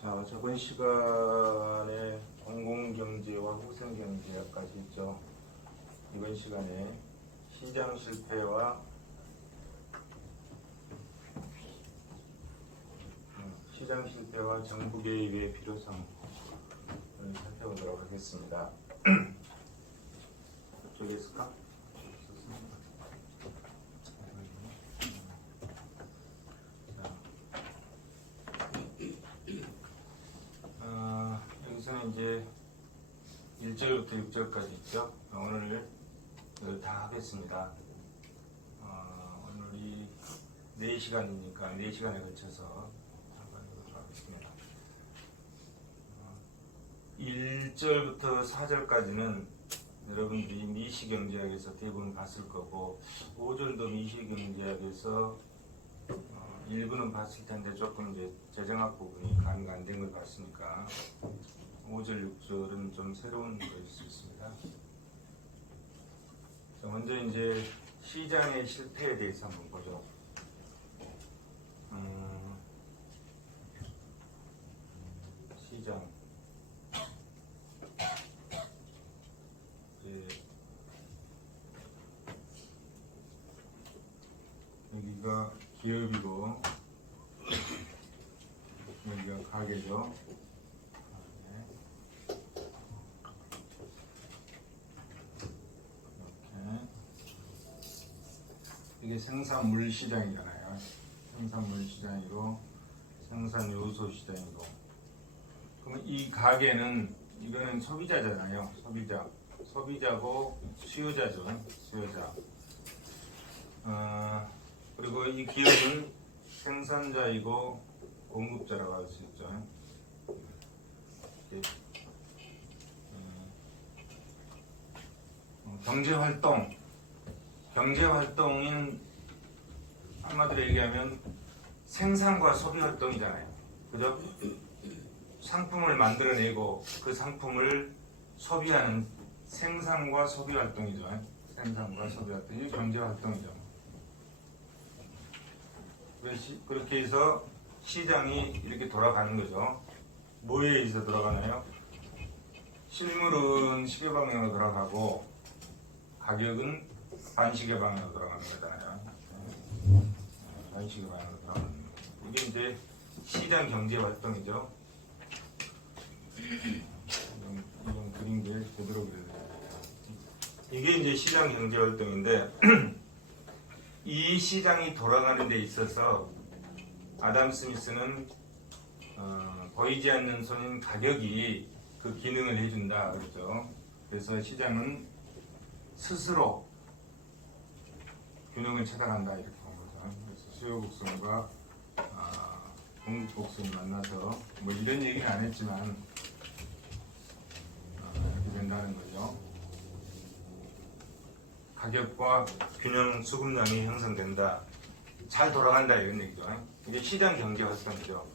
자, 저번 시간에 공공경제와 후생경제까지 있죠. 이번 시간에 시장 실패와 정부 개입의 필요성을 살펴보도록 하겠습니다. 저쪽에 있을까? 여기서는 이제 1절부터 6절까지 있죠. 오늘 이걸 다 하겠습니다. 오늘이 4시간이니까 4시간에 걸쳐서 하겠습니다. 1절부터 4절까지는 여러분들이 미시경제학에서 대부분 봤을 거고 5절도 미시경제학에서 일부는 봤을 텐데 조금 이제 재정학 부분이 가미가 안 된 걸 봤으니까 5절, 6절은 좀 새로운 것일 수 있습니다. 먼저 이제 시장의 실패에 대해서 한번 보죠. 시장 여기가 기업이고 여기가 가게죠. 이렇게 이게 생산물 시장이잖아요. 생산물 시장이고 생산 요소 시장이고. 그럼 이 가게는 이거는 소비자잖아요. 소비자고 수요자죠. 수요자. 그리고 이 기업은 생산자이고 공급자라고 할 수 있죠. 경제활동인 한마디로 얘기하면 생산과 소비활동이잖아요. 그죠? 상품을 만들어내고 그 상품을 소비하는 생산과 소비활동이죠. 생산과 소비활동, 이게 경제활동이죠. 그렇게 해서 시장이 이렇게 돌아가는 거죠. 뭐에 의해서 돌아가나요? 실물은 시계 방향으로 돌아가고 가격은 반시계 방향으로 돌아가는 거잖아요. 반시계 방향으로 돌아가는 거. 이게 이제 시장 경제 활동이죠. 이런 그림들 제대로 그려요. 이게 이제 시장 경제 활동인데 이 시장이 돌아가는 데 있어서 아담 스미스는 보이지 않는 손인 가격이 그 기능을 해준다 그랬죠. 그래서 시장은 스스로 균형을 찾아간다 이렇게 본 거죠. 그래서 수요 곡선과 공급 곡선이 만나서 뭐 이런 얘기는 안 했지만 이렇게 된다는 거죠. 가격과 균형 수급량이 형성된다. 잘 돌아간다 이런 얘기죠. 이게 시장 경제 활동이죠.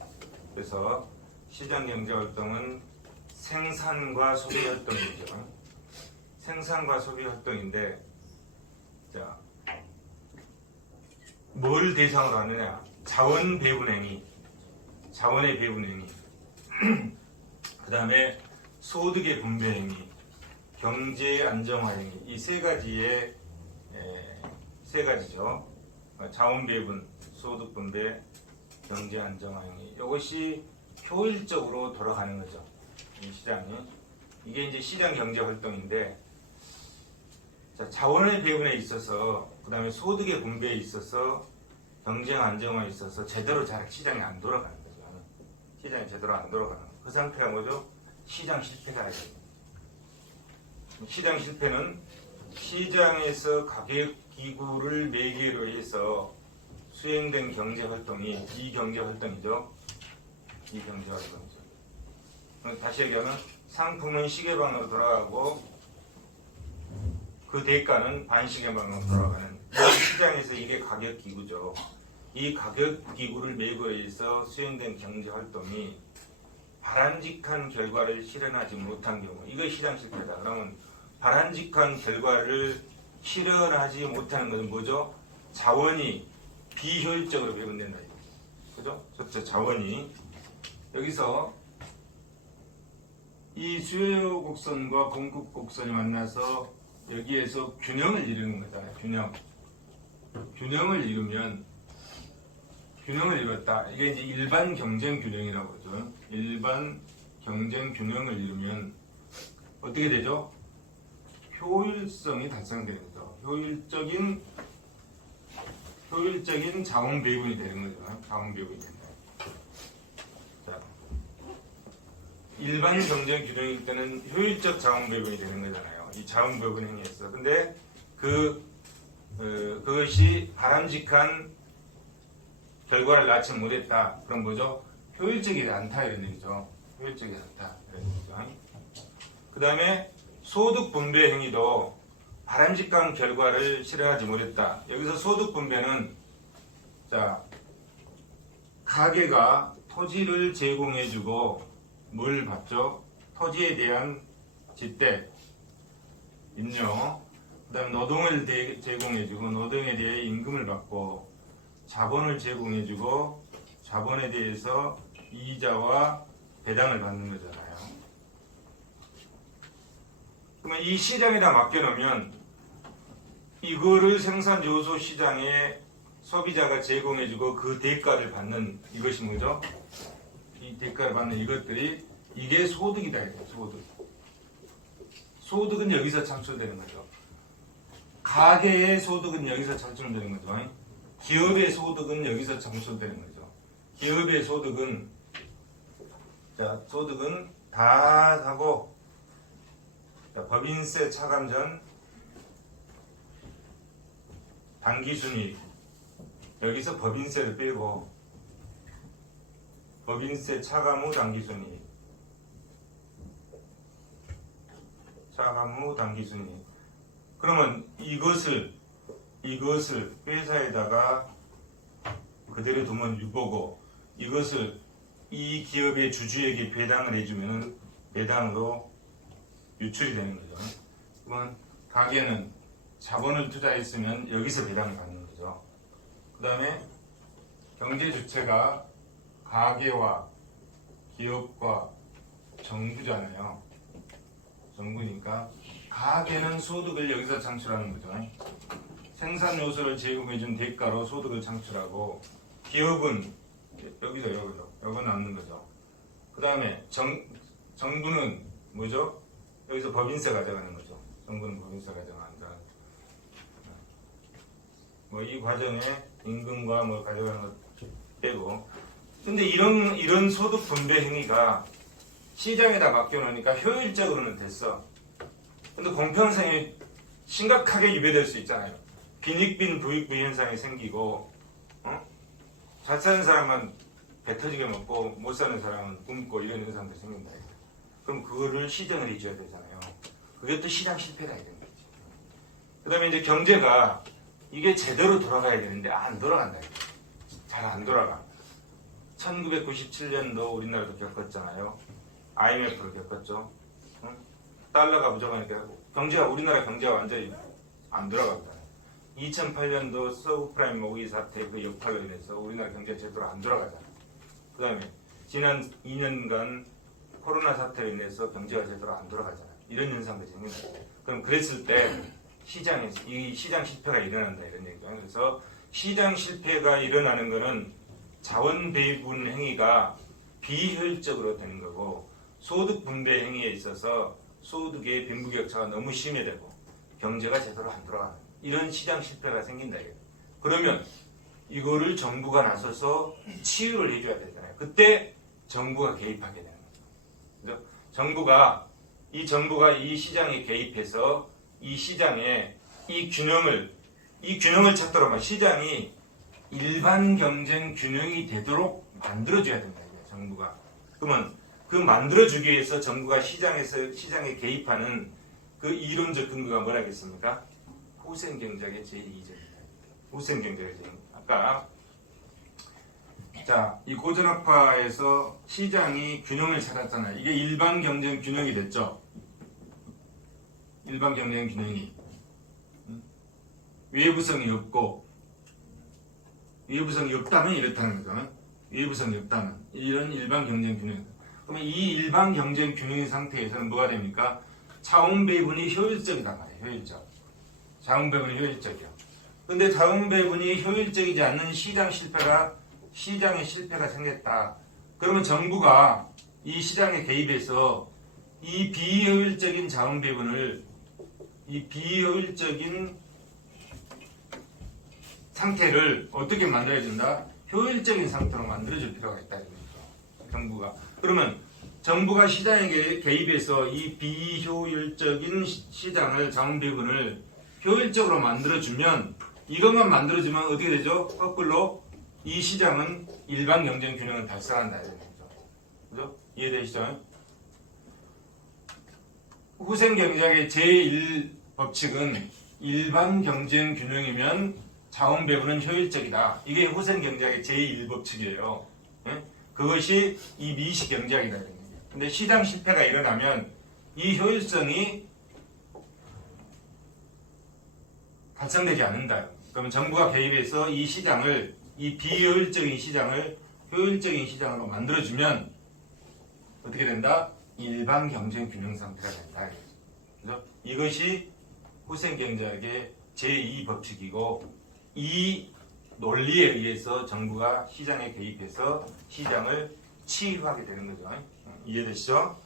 그래서 시장 경제 활동은 생산과 소비 활동이죠. 생산과 소비 활동인데, 자, 뭘 대상으로 하느냐? 자원 배분 행위, 자원의 배분 행위, 그 다음에 소득의 분배 행위, 경제 안정화 행위, 이 세 가지죠. 자원 배분, 소득 분배, 경제 안정화 행위. 이것이 효율적으로 돌아가는 거죠. 이 시장이. 이게 이제 시장 경제 활동인데, 자, 자원의 배분에 있어서, 그 다음에 소득의 분배에 있어서, 경제 안정화에 있어서 제대로 잘 시장이 안 돌아가는 거죠. 시장이 제대로 안 돌아가는 거. 그 상태가 뭐죠? 시장 실패가 아니에요. 시장 실패는 시장에서 가격 기구를 매개로 해서 수행된 경제 활동이 이 경제 활동이죠. 이 경제 활동이죠. 다시 얘기하면 상품은 시계방으로 돌아가고 그 대가는 반시계방으로 돌아가는 이 시장에서 이게 가격 기구죠. 이 가격 기구를 매개로 해서 수행된 경제 활동이 바람직한 결과를 실현하지 못한 경우, 이거 시장 실패다. 그러면 바람직한 결과를 실현하지 못하는 것은 뭐죠? 자원이 비효율적으로 배분된다. 그죠? 저 자원이 여기서 이 수요 곡선과 공급 곡선이 만나서 여기에서 균형을 이루는 거잖아요. 균형을 이루면 균형을 이뤘다. 이게 이제 일반 경쟁 균형이라고 하죠. 일반 경쟁 균형을 이루면 어떻게 되죠? 효율성이 달성되는 거죠. 효율적인 자원 배분이 되는 거죠. 자원 배분이 된다. 자, 일반 경쟁 균형일 때는 효율적 자원 배분이 되는 거잖아요. 이 자원 배분 행위에서. 근데 그것이 바람직한 결과를 낳지 못했다. 그럼 뭐죠? 효율적이지 않다 이런 얘기죠. 효율적이지 않다 이런 얘기죠. 그 다음에 소득 분배 행위도 바람직한 결과를 실현하지 못했다. 여기서 소득 분배는 자 가게가 토지를 제공해주고 뭘 받죠? 토지에 대한 지대, 임료, 그 다음 노동을 제공해주고 노동에 대해 임금을 받고 자본을 제공해주고 자본에 대해서 이자와 배당을 받는 거잖아요. 그러면 이 시장에다 맡겨놓으면 이거를 생산 요소 시장에 소비자가 제공해주고 그 대가를 받는 이것이 뭐죠? 이 대가를 받는 이것들이 이게 소득이다. 소득. 소득은 여기서 창출되는 거죠. 가계의 소득은 여기서 창출되는 거죠. 기업의 소득은 여기서 창출되는 거죠. 기업의 소득은 소득은 다 하고 법인세 차감 전 당기순이익 여기서 법인세를 빼고 법인세 차감 후 당기순이익 차감 후 당기순이익 그러면 이것을 회사에다가 그대로 두면 유보고 이것을 이 기업의 주주에게 배당을 해주면 배당으로 유출이 되는 거죠. 그러면 가게는 자본을 투자했으면 여기서 배당을 받는 거죠. 그 다음에 경제 주체가 가게와 기업과 정부잖아요. 정부니까 가게는 소득을 여기서 창출하는 거죠. 생산 요소를 제공해준 대가로 소득을 창출하고 기업은 여기서 남는 거죠. 그 다음에 정부는 뭐죠? 여기서 법인세 가져가는 거죠. 정부는 법인세 가져간다. 뭐 이 과정에 임금과 뭐 가져가는 것 빼고. 근데 이런 소득 분배 행위가 시장에다 맡겨놓으니까 효율적으로는 됐어. 근데 공평성이 심각하게 유배될 수 있잖아요. 빈익빈 부익부 현상이 생기고, 잘 사는 사람은 배 터지게 먹고 못 사는 사람은 굶고 이런 현상도 생긴다. 그럼 그거를 시정을 해줘야 되잖아요. 그게 또 시장 실패가 되는 거지. 그 다음에 이제 경제가 이게 제대로 돌아가야 되는데 안 돌아간다. 잘 안 돌아가. 1997년도 우리나라도 겪었잖아요. IMF를 겪었죠. 달러가 부족하니까 우리나라 경제가 완전히 안 돌아가거든요. 2008년도 서브프라임 모기 사태 그 여파로 인해서 우리나라 경제가 제대로 안 돌아가잖아요. 그 다음에 지난 2년간 코로나 사태로 인해서 경제가 제대로 안 돌아가잖아요. 이런 현상도 생깁니다. 그럼 그랬을 때 이 시장 실패가 일어난다 이런 얘기죠. 그래서 시장 실패가 일어나는 것은 자원 배분 행위가 비효율적으로 되는 거고 소득 분배 행위에 있어서 소득의 빈부격차가 너무 심해되고 경제가 제대로 안 돌아가는 이런 시장 실패가 생긴다. 그러면 이거를 정부가 나서서 치유를 해줘야 되잖아요. 그때 정부가 개입하게 되는 거죠. 정부가 이 시장에 개입해서 이 시장에 이 균형을 찾도록 하면 시장이 일반 경쟁 균형이 되도록 만들어줘야 된다. 정부가. 그러면 그 만들어주기 위해서 정부가 시장에 개입하는 그 이론적 근거가 뭐라겠습니까? 후생경제의 제2제입니다. 후생경제의 제2. 아까 이 고전학파에서 시장이 균형을 찾았잖아요. 이게 일반 경쟁 균형이 됐죠. 일반 경쟁 균형이 외부성이 없고 외부성이 없다면 이렇다는 거죠. 외부성이 없다면 이런 일반 경쟁 균형. 그러면 이 일반 경쟁 균형의 상태에서는 뭐가 됩니까? 자원 배분이 효율적이단 말이에요. 효율적. 자원 배분이 효율적이요. 근데 자원 배분이 효율적이지 않는 시장의 실패가 생겼다. 그러면 정부가 이 시장에 개입해서 이 비효율적인 자원 배분을, 이 비효율적인 상태를 어떻게 만들어야 된다? 효율적인 상태로 만들어줄 필요가 있다. 정부가. 그러면 정부가 시장에 개입해서 이 비효율적인 시장을, 자원 배분을 효율적으로 만들어주면, 이것만 만들어주면 어떻게 되죠? 거꾸로 이 시장은 일반 경쟁 균형을 달성한다. 그죠? 이해되시죠? 후생 경제학의 제1법칙은 일반 경쟁 균형이면 자원 배분은 효율적이다. 이게 후생 경제학의 제1법칙이에요. 그것이 이 미시 경제학이다. 근데 시장 실패가 일어나면 이 효율성이 달성되지 않는다. 그러면 정부가 개입해서 이 시장을, 이 비효율적인 시장을 효율적인 시장으로 만들어주면 어떻게 된다? 일반 경쟁 균형 상태가 된다. 그죠? 이것이 후생 경제학의 제2법칙이고, 이 논리에 의해서 정부가 시장에 개입해서 시장을 치유하게 되는 거죠. 이해되시죠?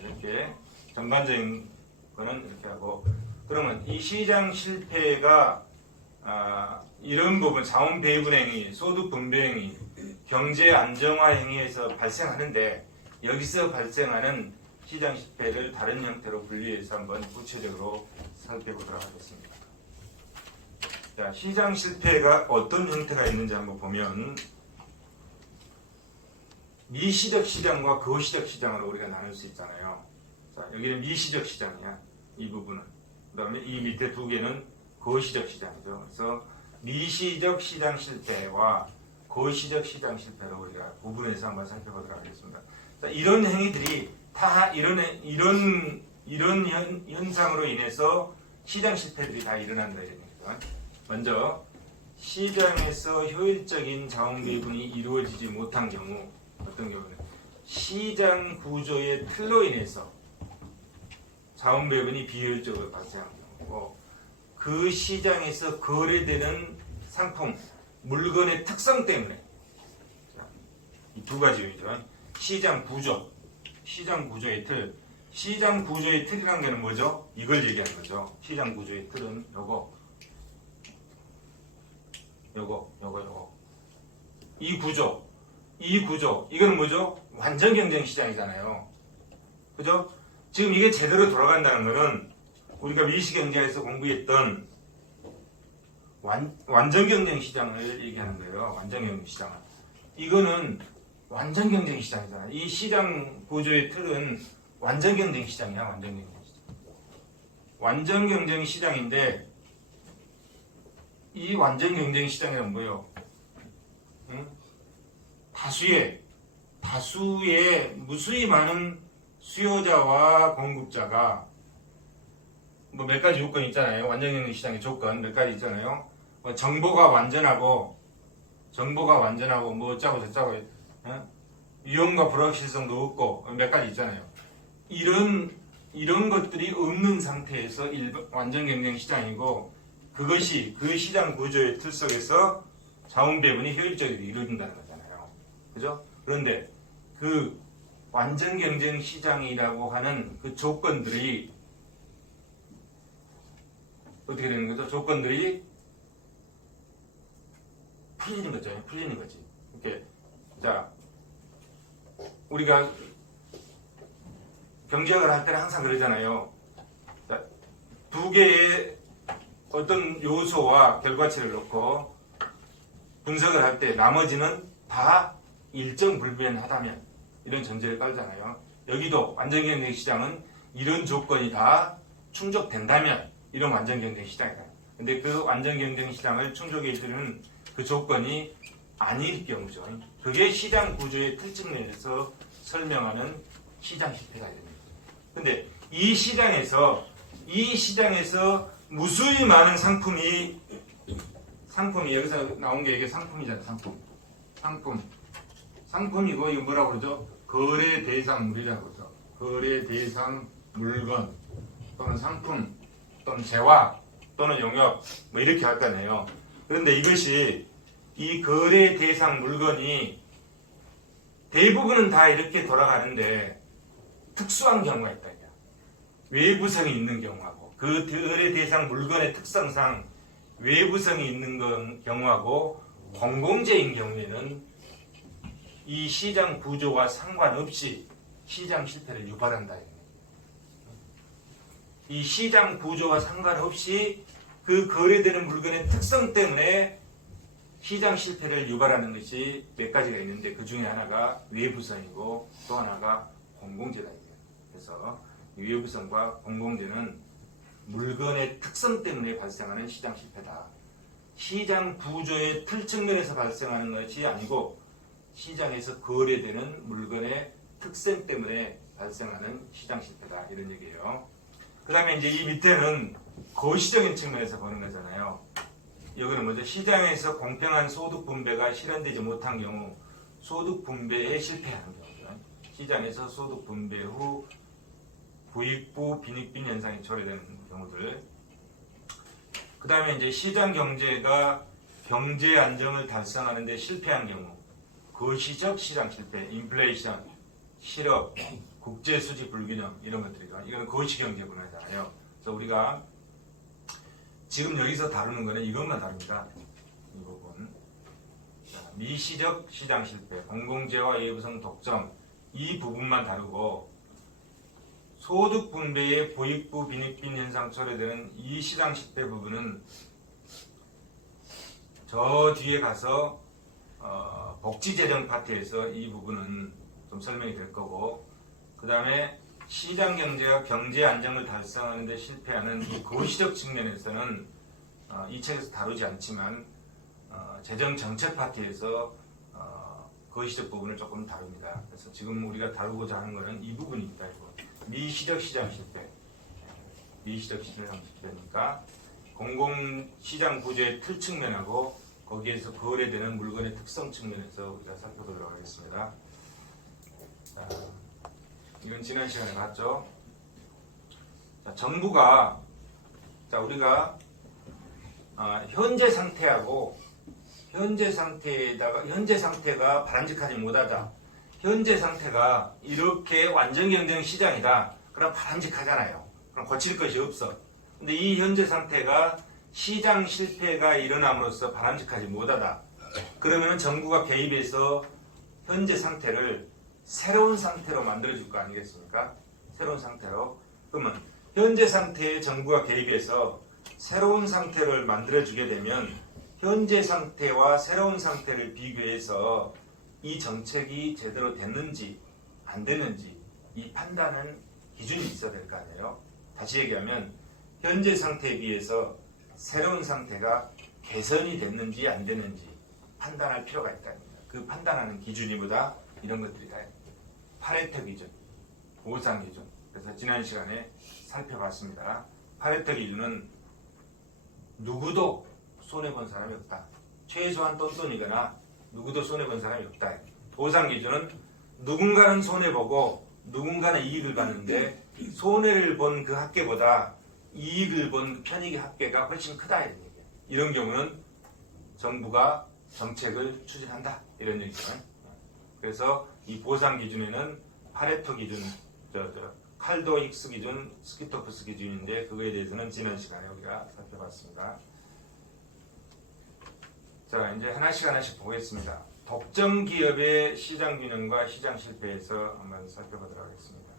이렇게 전반적인 거는 이렇게 하고, 그러면 이 시장 실패가 이런 부분, 자원 배분 행위, 소득 분배 행위, 경제 안정화 행위에서 발생하는데, 여기서 발생하는 시장 실패를 다른 형태로 분리해서 한번 구체적으로 살펴보도록 하겠습니다. 자, 시장 실패가 어떤 형태가 있는지 한번 보면, 미시적 시장과 거시적 시장으로 우리가 나눌 수 있잖아요. 자, 여기는 미시적 시장이야, 이 부분은. 그 다음에 이 밑에 두 개는 거시적 시장이죠. 그래서 미시적 시장 실패와 거시적 시장 실패를 우리가 구분해서 한번 살펴보도록 하겠습니다. 자, 이런 행위들이 다 이런 현상으로 인해서 시장 실패들이 다 일어난다. 먼저 시장에서 효율적인 자원 배분이 이루어지지 못한 경우, 어떤 경우는 시장 구조의 틀로 인해서 자원 배분이 비효율적으로 발생한 경우고, 그 시장에서 거래되는 상품, 물건의 특성 때문에, 이 두 가지 요인이죠. 시장 구조, 시장 구조의 틀. 시장 구조의 틀이라는 게 뭐죠? 이걸 얘기하는 거죠. 시장 구조의 틀은 요거. 이 구조. 이거는 뭐죠? 완전 경쟁 시장이잖아요. 그죠? 지금 이게 제대로 돌아간다는 거는 우리가 미시 경제에서 공부했던 완전 경쟁 시장을 얘기하는 거예요. 완전 경쟁 시장을. 이거는 완전 경쟁 시장이잖아요. 이 시장 구조의 틀은 완전 경쟁 시장이야. 완전 경쟁 시장. 완전 경쟁 시장인데, 이 완전 경쟁 시장이란 뭐예요? 다수의 무수히 많은 수요자와 공급자가, 뭐 몇 가지 조건이 있잖아요. 완전 경쟁 시장의 조건 몇 가지 있잖아요. 정보가 완전하고 뭐 어쩌고 저쩌고, 위험과 불확실성도 없고 몇 가지 있잖아요. 이런 것들이 없는 상태에서 완전 경쟁 시장이고, 그것이 그 시장 구조의 틀 속에서 자원 배분이 효율적으로 이루어진다는 거잖아요. 그죠? 그런데 그 완전 경쟁 시장이라고 하는 그 조건들이 어떻게 되는 거죠? 조건들이 풀리는 거죠. 풀리는 거지. 이렇게. 자, 우리가 경제학을 할 때는 항상 그러잖아요. 자, 두 개의 어떤 요소와 결과치를 놓고 분석을 할 때 나머지는 다 일정불변하다면, 이런 전제를 깔잖아요. 여기도 완전경쟁 시장은 이런 조건이 다 충족된다면 이런 완전경쟁 시장이다. 근데 그 완전경쟁 시장을 충족해 주는 그 조건이 아닐 경우죠. 그게 시장 구조의 특징 내에서 설명하는 시장 실패가 됩니다. 근데 이 시장에서 무수히 많은 상품이 여기서 나온 게 이게 상품이잖아요. 상품. 상품이고 이거 뭐라고 그러죠? 거래 대상물이라고 그러죠. 거래 대상 물건 또는 상품 또는 재화 또는 용역 뭐 이렇게 할 거네요. 그런데 이것이 이 거래 대상 물건이 대부분은 다 이렇게 돌아가는데 특수한 경우가 있다. 외부성이 있는 경우하고 그 거래 대상 물건의 특성상 외부성이 있는 경우하고 공공재인 경우에는 이 시장 구조와 상관없이 시장 실패를 유발한다. 이 시장 구조와 상관없이 그 거래되는 물건의 특성 때문에 시장 실패를 유발하는 것이 몇 가지가 있는데 그 중에 하나가 외부성이고 또 하나가 공공재다. 그래서 외부성과 공공재는 물건의 특성 때문에 발생하는 시장 실패다. 시장 구조의 틀 측면에서 발생하는 것이 아니고 시장에서 거래되는 물건의 특성 때문에 발생하는 시장 실패다. 이런 얘기예요. 그 다음에 이제 이 밑에는 거시적인 측면에서 보는 거잖아요. 여기는 뭐죠? 시장에서 공평한 소득 분배가 실현되지 못한 경우 소득 분배에 실패하는 경우죠. 시장에서 소득 분배 후 부익부 빈익빈 현상이 초래되는 경우들. 그 다음에 이제 시장 경제가 경제 안정을 달성하는 데 실패한 경우 거시적 시장 실패, 인플레이션, 실업, 국제 수지 불균형 이런 것들이죠. 이거는 거시 경제 분야잖아요. 그래서 우리가 지금 여기서 다루는 거는 이것만 다룹니다. 이 부분. 자, 미시적 시장 실패, 공공재와 외부성 독점 이 부분만 다루고 소득 분배의 부익부 빈익빈 현상 초래되는 이 시장 실패 부분은 저 뒤에 가서 복지재정 파트에서 이 부분은 좀 설명이 될 거고 그 다음에 시장 경제가 경제 안정을 달성하는 데 실패하는 이 거시적 측면에서는 이 책에서 다루지 않지만 재정 정책 파트에서 거시적 부분을 조금 다룹니다. 그래서 지금 우리가 다루고자 하는 것은 이 부분입니다. 미시적 시장 실패, 미시적 시장 실패니까 공공시장 구조의 틀 측면하고 거기에서 거래되는 물건의 특성 측면에서 우리가 살펴보도록 하겠습니다. 자, 이건 지난 시간에 봤죠. 자, 정부가 우리가 현재 상태하고 현재 상태가 바람직하지 못하다. 현재 상태가 이렇게 완전 경쟁 시장이다. 그럼 바람직하잖아요. 그럼 고칠 것이 없어. 근데 이 현재 상태가 시장 실패가 일어남으로써 바람직하지 못하다. 그러면 정부가 개입해서 현재 상태를 새로운 상태로 만들어줄 거 아니겠습니까? 새로운 상태로. 그러면 현재 상태에 정부가 개입해서 새로운 상태를 만들어주게 되면 현재 상태와 새로운 상태를 비교해서 이 정책이 제대로 됐는지 안 됐는지 이 판단은 기준이 있어야 될 거 아니에요. 다시 얘기하면 현재 상태에 비해서 새로운 상태가 개선이 됐는지 안 됐는지 판단할 필요가 있다입니다. 그 판단하는 기준이 뭐다? 이런 것들이다. 파레토 기준, 보상 기준. 그래서 지난 시간에 살펴봤습니다. 파레토 기준은 누구도 손해본 사람이 없다. 최소한 똔똔이거나 누구도 손해본 사람이 없다. 보상 기준은 누군가는 손해보고 누군가는 이익을 받는데 손해를 본 그 합계보다 이익을 본 편익의 합계가 훨씬 크다. 이런 경우는 정부가 정책을 추진한다. 이런 얘기죠. 그래서 이 보상 기준에는 파레토 기준, 칼도 힉스 기준, 스키토프스 기준인데 그거에 대해서는 지난 시간에 우리가 살펴봤습니다. 자, 이제 하나씩 보겠습니다. 독점 기업의 시장 균형과 시장 실패에서 한번 살펴보도록 하겠습니다.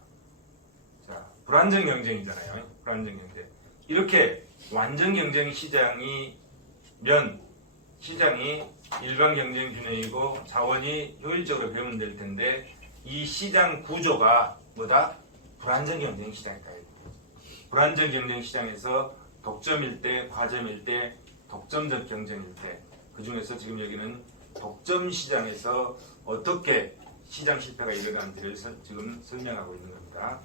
자, 불안정 경쟁이잖아요. 불안정 경쟁. 이렇게 완전 경쟁 시장이 일반 경쟁 균형이고 자원이 효율적으로 배분될 텐데 이 시장 구조가 뭐다? 불안정 경쟁 시장이다. 불안정 경쟁 시장에서 독점일 때, 과점일 때, 독점적 경쟁일 때, 그 중에서 지금 여기는 독점 시장에서 어떻게 시장 실패가 일어나는지를 지금 설명하고 있는 겁니다.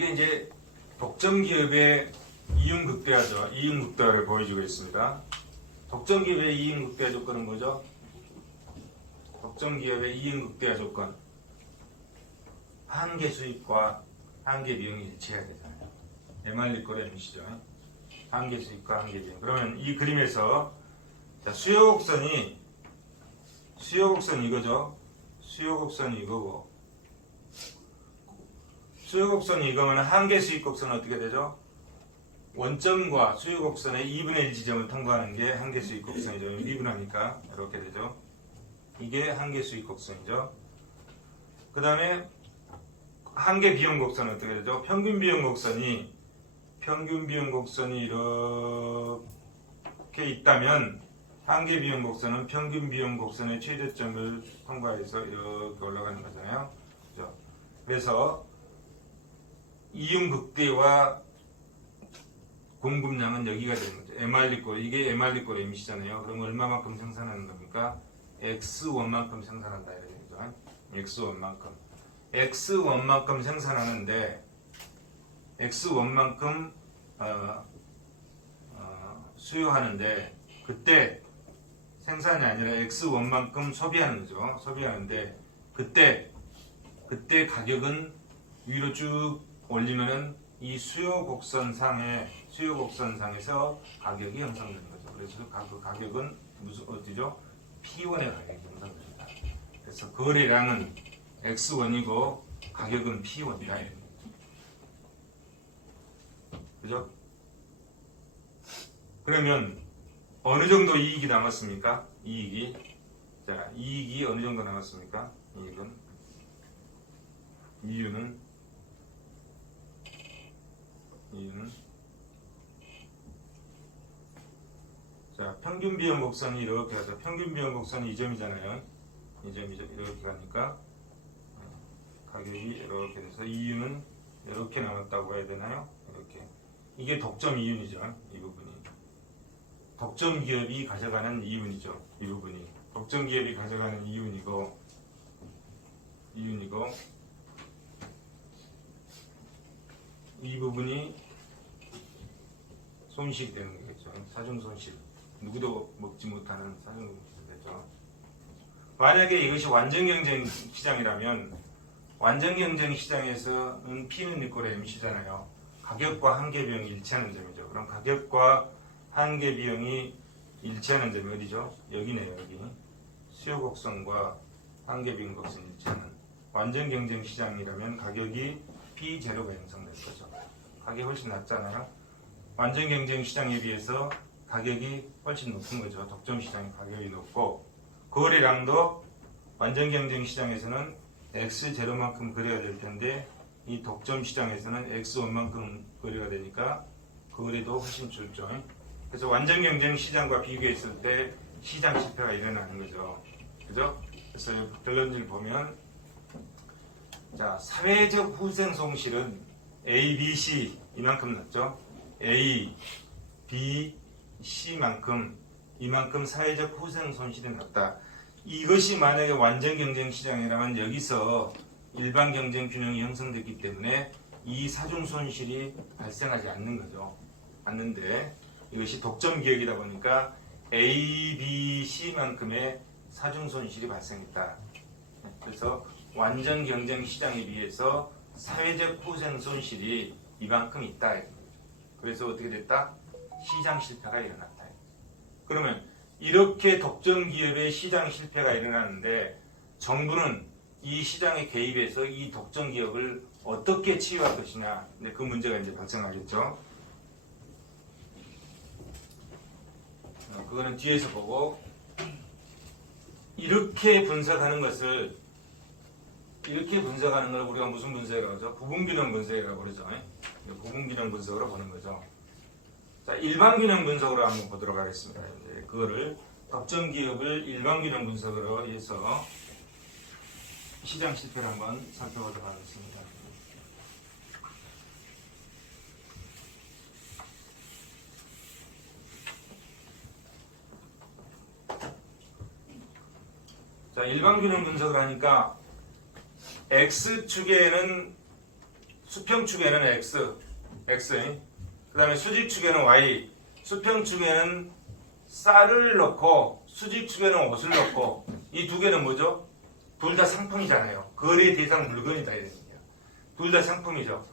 이게 이제 독점 기업의 이윤 극대화죠. 이윤 극대화를 보여주고 있습니다. 독점 기업의 이윤 극대화 조건은 뭐죠? 독점 기업의 이윤 극대화 조건. 한계 수익과 한계 비용이 일치해야 되잖아요. MR리콜의 MC죠. 한계 수익과 한계 비용. 그러면 이 그림에서 자, 수요 곡선이 이거죠. 수요 곡선이 이거고 수요 곡선이 이거면 한계 수익 곡선은 어떻게 되죠? 원점과 수요 곡선의 2분의 1 지점을 통과하는 게 한계 수익 곡선이죠. 미분하니까 이렇게 되죠. 이게 한계 수익 곡선이죠. 그 다음에 한계 비용 곡선은 어떻게 되죠? 평균 비용 곡선이 이렇게 있다면 한계 비용 곡선은 평균 비용 곡선의 최저점을 통과해서 이렇게 올라가는 거잖아요. 그렇죠? 그래서 이윤 극대와 공급량은 여기가 되는 거죠. MR리콜, 이게 MR리콜 MC잖아요. 그럼 얼마만큼 생산하는 겁니까? X1만큼 생산한다 이런 거죠. X1만큼 생산하는데 X1만큼 수요하는데 그때 생산이 아니라 X1만큼 소비하는 거죠. 소비하는데 그때 가격은 위로 쭉 올리면은 이 수요 곡선상에서 가격이 형성되는 거죠. 그래서 그 가격은 어디죠? P1의 가격이 형성됩니다. 그래서 거래량은 X1이고 가격은 P1이다. 그죠? 그러면 어느 정도 이익이 남았습니까? 이익이 어느 정도 남았습니까? 이유는 자, 평균 비용 곡선이 이렇게 해서 평균 비용 곡선이 이 점이잖아요. 이 점이죠. 이렇게 가니까 가격이 이렇게 돼서 이윤은 이렇게 남았다고 해야 되나요? 이렇게. 이게 독점 이윤이죠. 이 부분이. 독점 기업이 가져가는 이윤이죠. 이 부분이. 독점 기업이 가져가는 이윤이고 이 부분이 손실이 되는 거겠죠. 사중 손실. 누구도 먹지 못하는 사중 손실이 되죠. 만약에 이것이 완전 경쟁 시장이라면 완전 경쟁 시장에서는 P는 리콜의 MC잖아요. 가격과 한계 비용이 일치하는 점이죠. 그럼 가격과 한계 비용이 일치하는 점이 어디죠? 여기네요. 여기. 수요 곡선과 한계 비용 곡선 일치하는 완전 경쟁 시장이라면 가격이 P0가 형성될 거죠. 가격이 훨씬 낮잖아요. 완전 경쟁 시장에 비해서 가격이 훨씬 높은 거죠. 독점 시장의 가격이 높고 거래량도 완전 경쟁 시장에서는 X0만큼 거래가 될 텐데 이 독점 시장에서는 X1만큼 거래가 되니까 거래도 훨씬 줄죠. 그래서 완전 경쟁 시장과 비교했을 때 시장 실패가 일어나는 거죠. 그죠? 그래서 결론을 보면 자, 사회적 후생 손실은 A, B, C 이만큼 났죠. A, B, C만큼 이만큼 사회적 후생 손실이 났다. 이것이 만약에 완전 경쟁 시장이라면 여기서 일반 경쟁 균형이 형성됐기 때문에 이 사중 손실이 발생하지 않는 거죠. 않는데 이것이 독점 기업이다 보니까 A, B, C만큼의 사중 손실이 발생했다. 그래서 완전 경쟁 시장에 비해서 사회적 후생 손실이 이만큼 있다. 그래서 어떻게 됐다? 시장 실패가 일어났다. 그러면 이렇게 독점 기업의 시장 실패가 일어나는데 정부는 이 시장에 개입해서 이 독점 기업을 어떻게 치유할 것이냐. 그 문제가 이제 발생하겠죠. 그거는 뒤에서 보고 이렇게 분석하는 것을 우리가 무슨 분석이라고 하죠? 부분균형 분석이라고 그러죠. 부분균형 분석으로 보는 거죠. 자, 일반균형 분석으로 한번 보도록 하겠습니다. 이제 그거를 독점 기업을 일반균형 분석으로 해서 시장 실패를 한번 살펴보도록 하겠습니다. 자, 일반균형 분석을 하니까 X축에는 수평축에는 x, 그 다음에 수직축에는 y, 수평축에는 쌀을 넣고 수직축에는 옷을 넣고 이 두 개는 뭐죠? 둘 다 상품이잖아요. 거래 대상 물건이다 이런 얘기야. 둘 다 상품이죠.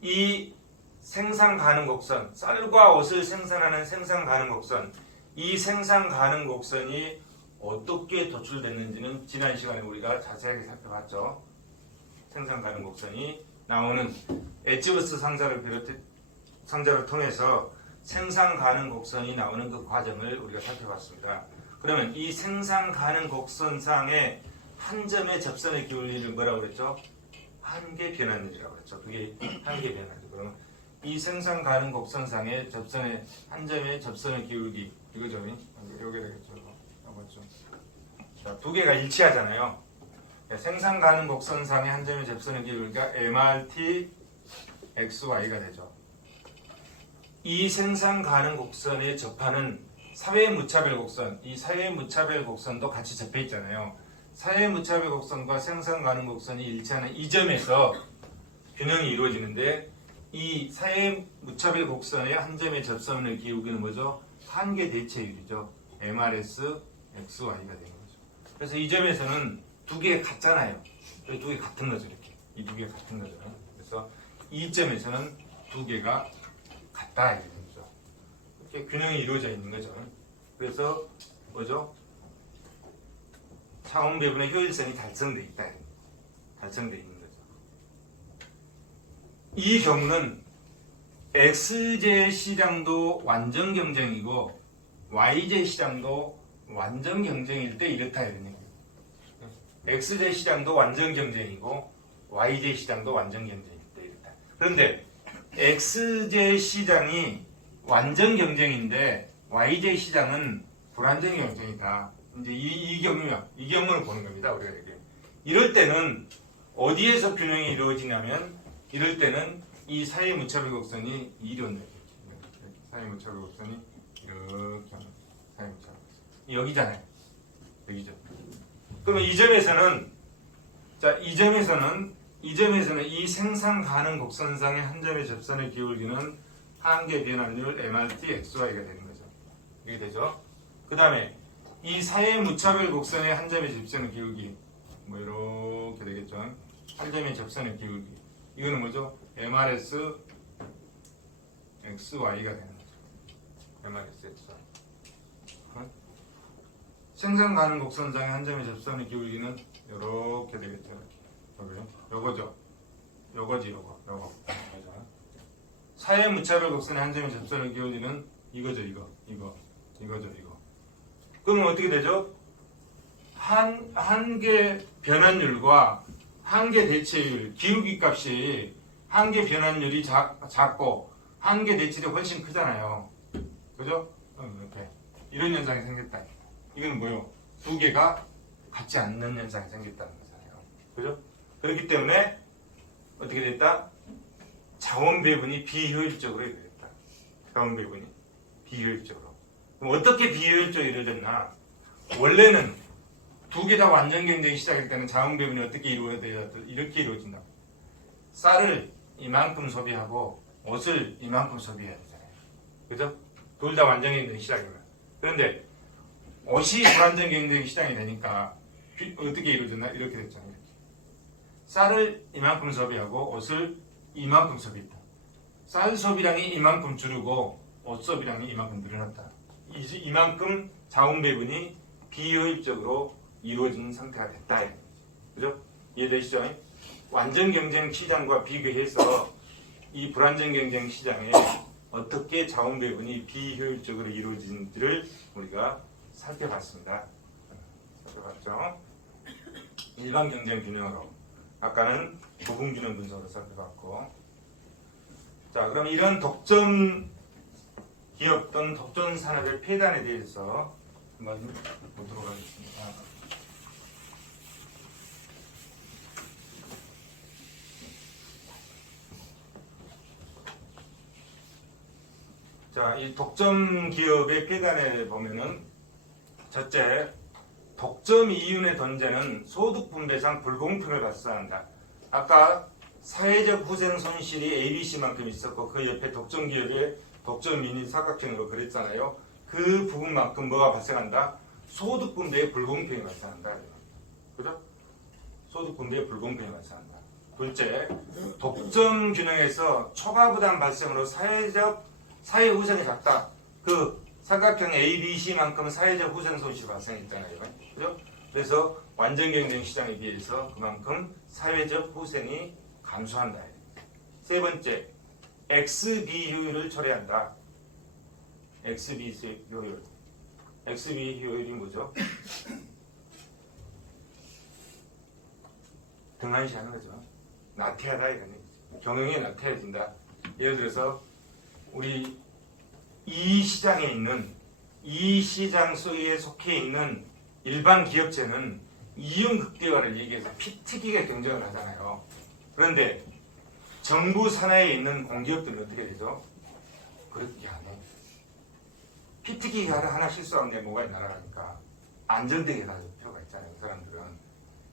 이 생산 가능 곡선, 쌀과 옷을 생산하는 생산 가능 곡선, 이 생산 가능 곡선이 어떻게 도출됐는지는 지난 시간에 우리가 자세하게 살펴봤죠. 생산 가능 곡선이 나오는 엣지버스 상자를 통해서 생산 가능 곡선이 나오는 그 과정을 우리가 살펴봤습니다. 그러면 이 생산 가능 곡선상의 한 점의 접선의 기울기를 뭐라고 그랬죠? 한계 변환율이라고 그랬죠. 그게 한계 변환율. 그러면 이 생산 가능 곡선상의 접선의 한 점의 접선의 기울기 이거죠. 여기 되겠죠. 맞죠? 자, 두 개가 일치하잖아요. 생산 가능 곡선상의 한 점의 접선의 기울기가 MRT XY가 되죠. 이 생산 가능 곡선에 접하는 사회 무차별 곡선, 이 사회 무차별 곡선도 같이 접해 있잖아요. 사회 무차별 곡선과 생산 가능 곡선이 일치하는 이 점에서 균형이 이루어지는데 이 사회 무차별 곡선의 한 점의 접선의 기울기는 뭐죠? 한계 대체율이죠. MRS XY가 되는 거죠. 그래서 이 점에서는 두 개 같잖아요. 두 개 같은 거죠. 이렇게 이 두 개 같은 거죠. 그래서 이 점에서는 두 개가 같다 이런 거죠. 이렇게 균형이 이루어져 있는 거죠. 그래서 뭐죠? 차원 배분의 효율성이 달성돼 있다. 달성돼 있는 거죠. 이 경우는 X제 시장도 완전 경쟁이고 Y제 시장도 완전 경쟁일 때 이렇다 이런 얘기예요. X제 시장도 완전 경쟁이고 Y제 시장도 완전 경쟁일 때 이렇다. 그런데 X제 시장이 완전 경쟁인데 Y제 시장은 불완전 경쟁이다. 이제 이 경우를 보는 겁니다. 우리가 이렇게. 이럴 때는 어디에서 균형이 이루어지냐면 이럴 때는 이 사회 무차별 곡선이 이런 사회 무차별 곡선이 이렇게 하는 사회 무차별 곡선 여기잖아요. 여기죠. 그러면 이 점에서는 이 생산 가능 곡선상의 한 점의 접선의 기울기는 한계 변환율 MRT XY가 되는 거죠. 이게 되죠. 그 다음에 이 사회 무차별 곡선의 한 점의 접선의 기울기 뭐 이렇게 되겠죠. 한 점의 접선의 기울기 이거는 뭐죠? MRS XY가 되는 거죠. MRS XY. 생산 가능 곡선상의 한 점의 접선의 기울기는 이렇게 되겠죠. 요거죠. 요거. 사회 무차별 곡선의 한 점의 접선의 기울기는 이거죠. 이거죠. 그러면 어떻게 되죠? 한계 변환율과 한계 대체율, 기울기 값이 한계 변환율이 작고 한계 대체율이 훨씬 크잖아요. 그죠? 이렇게 이런 현상이 생겼다. 이거는 뭐요? 두 개가 같지 않는 현상이 생겼다는 거잖아요. 그죠? 그렇기 때문에 어떻게 됐다? 자원 배분이 비효율적으로 이루어졌다. 자원 배분이 비효율적으로. 그럼 어떻게 비효율적으로 이루어졌나? 원래는 두 개 다 완전 경쟁이 시작할 때는 자원 배분이 어떻게 이루어져야 이렇게 이루어진다. 쌀을 이만큼 소비하고 옷을 이만큼 소비해야 되잖아요. 그죠? 둘 다 완전 경쟁이 시작이면. 그런데 옷이 불완전 경쟁 시장이 되니까 어떻게 이루어졌나? 이렇게 됐잖아요. 이렇게. 쌀을 이만큼 소비하고 옷을 이만큼 소비했다. 쌀 소비량이 이만큼 줄고 옷 소비량이 이만큼 늘어났다. 이만큼 자원 배분이 비효율적으로 이루어진 상태가 됐다. 그죠? 이해되시죠? 완전 경쟁 시장과 비교해서 이 불완전 경쟁 시장에 어떻게 자원 배분이 비효율적으로 이루어지는지를 우리가 살펴봤습니다. 살펴봤죠? 일반 경쟁 균형으로 아까는 부분 균형 분석으로 살펴봤고, 자 그럼 이런 독점 기업 또는 독점 산업의 폐단에 대해서 한번 보도록 하겠습니다. 자, 이 독점 기업의 폐단에 보면은 첫째, 독점 이윤의 존재는 소득 분배상 불공평을 발생한다. 아까 사회적 후생 손실이 ABC만큼 있었고 그 옆에 독점 기업의 독점 민인 삼각형으로 그랬잖아요. 그 부분만큼 뭐가 발생한다? 소득 분배의 불공평이 발생한다. 그죠? 소득 분배의 불공평이 발생한다. 둘째, 독점 균형에서 초과 부담 발생으로 사회 후생이 작다. 그 삼각형 ABC만큼 사회적 후생 손실이 발생했잖아요. 그죠? 그래서 완전 경쟁 시장에 비해서 그만큼 사회적 후생이 감소한다. 세 번째, XB 효율을 초래한다. XB 효율. XB 효율이 뭐죠? 등한시하는 거죠. 나태하다 이런 얘기죠. 경영이 나태해진다. 예를 들어서 우리 이 시장에 있는 이 시장 속에 속해 있는 일반 기업체는 이윤 극대화를 얘기해서 피 튀기게 경쟁을 하잖아요. 그런데 정부 산하에 있는 공기업들은 어떻게 되죠? 그렇게 안 해. 피 튀기기 하나 실수하면 내 뭐가 날아가니까 안전되게 가질 필요가 있잖아요. 그 사람들은